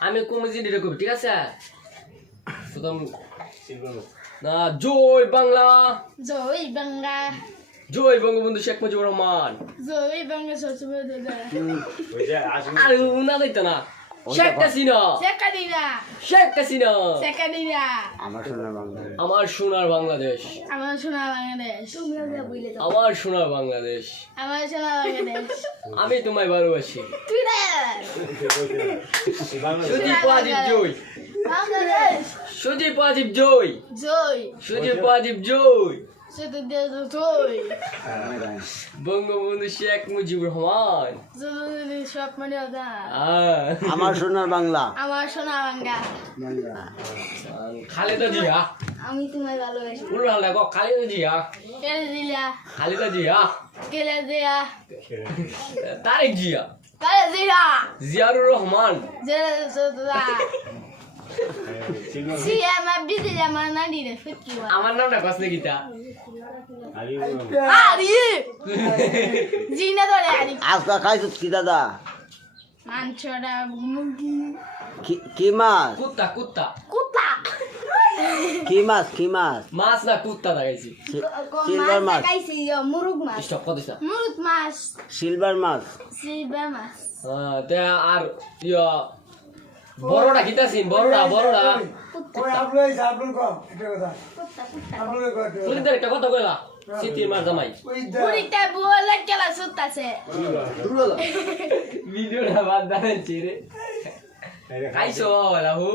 আমি কবি ঠিক আছে না জয় বাংলা জয় বাংলা জয় বঙ্গবন্ধু শেখ মুজিবুর রহমান জয় বাংলা আর উনা দিত না শেখ হাসিনা। শেখ হাসিনা। সেকাদিনা আমার সোনার বাংলা আমার সোনার বাংলাদেশ। আমার সোনা বাংলাদেশ। আমার সোনার বাংলাদেশ। আমার সোনা বাংলাদেশ। আমি তোমায় ভালোবাসি। টুইটার সুদীপ ওয়াজিব জয়। বাংলাদেশ। সুদীপ ওয়াজিব জয়। জয়। সুদীপ জয়। জয় বঙ্গবন্ধু শেখ মুজিবুর রহমান। মানে আমার সোনার বাংলা। আমার সোনা বাংলা। খালেদা জিয়া। আমি তোমায় ভালোবাসি। উল্লাহ দেখো খালেদা জিয়া। কেলে দিলা খালেদা জিয়া। কেলে দিয়া তারেক জিয়া। কেলে দিলা জিয়ারুর রহমান। জেলে। আব্দি দিলা আমার না দিলে ফুটকি আমার নামটা কস নাকি তা আরি জিনা ধরে আরি আজকা খাইছ কি দাদা মাংসটা মুরগি কি- কি মাছ কুত্তা কুত্তা কুত্তা কি মাছ কি মাছ মাছ না কুত্তা লাগাইছি সিলভার মাছ খাইছি মুরগ মাছ স্টপ কত স্টপ মুরগ মাছ সিলভার মাছ সিলভার মাছ হ্যাঁ তে আর ইয়া বড়টা কিতাছিন বড়টা বড়টা। সুলিদার একটা কথা। কইলা সিটির মার জামাই। বুড়িটা বলে খেলা সুতাছে। ভিডিওটা বাদ দাঁড়াচ্ছি রে খাইছো লাহু।